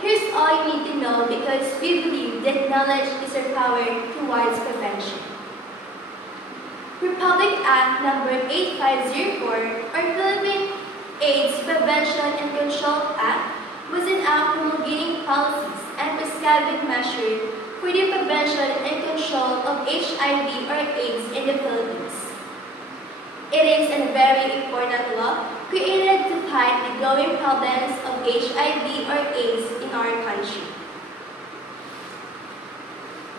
here's all you need to know because we believe that knowledge is our power towards prevention. Republic Act No. 8504, or Philippine AIDS Prevention and Control Act, was an act promulgating policies and prescribing measures for the prevention and control of HIV or AIDS in the Philippines. It is a very important law created to fight the growing problems of HIV or AIDS in our country.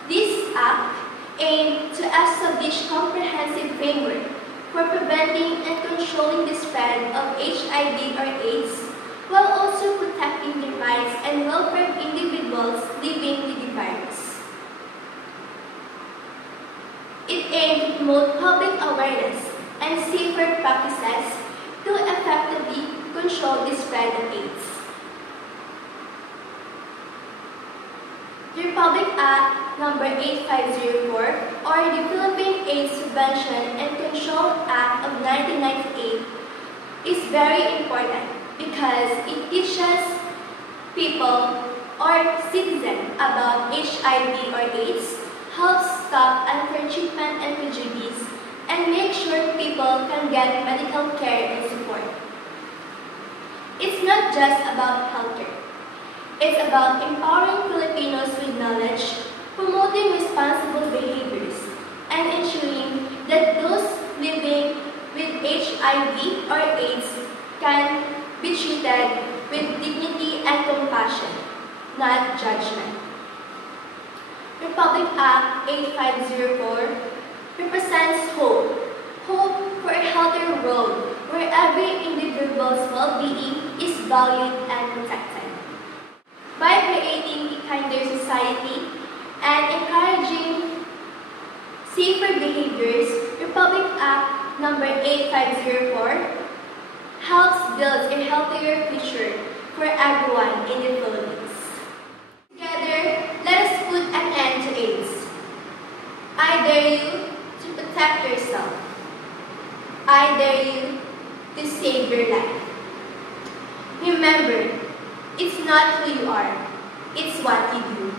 This act aimed to establish comprehensive framework for preventing and controlling the spread of HIV or AIDS, while also protecting the rights and welfare of individuals living with the virus. It aimed to promote public awareness and safer practices to effectively control the spread of AIDS. The Republic Act No. 8504, or the Philippine AIDS Prevention and Control Act of 1998, is very important because it teaches people or citizens about HIV or AIDS, helps stop unfair treatment and prejudice, and make sure people can get medical care and support. It's not just about healthcare. It's about empowering Filipinos with knowledge, promoting responsible behaviors, and ensuring that those living with HIV or AIDS can be treated with dignity and compassion, not judgment. Republic Act 8504 represents hope for a healthier world where every individual's well-being is valued and protected. By creating a kinder society and encouraging safer behaviors, Republic Act No. 8504 helps build a healthier future for everyone in the Philippines. Together, let us put an end to AIDS. I dare you to protect yourself. I dare you to save your life. Remember, it's not who you are, it's what you do.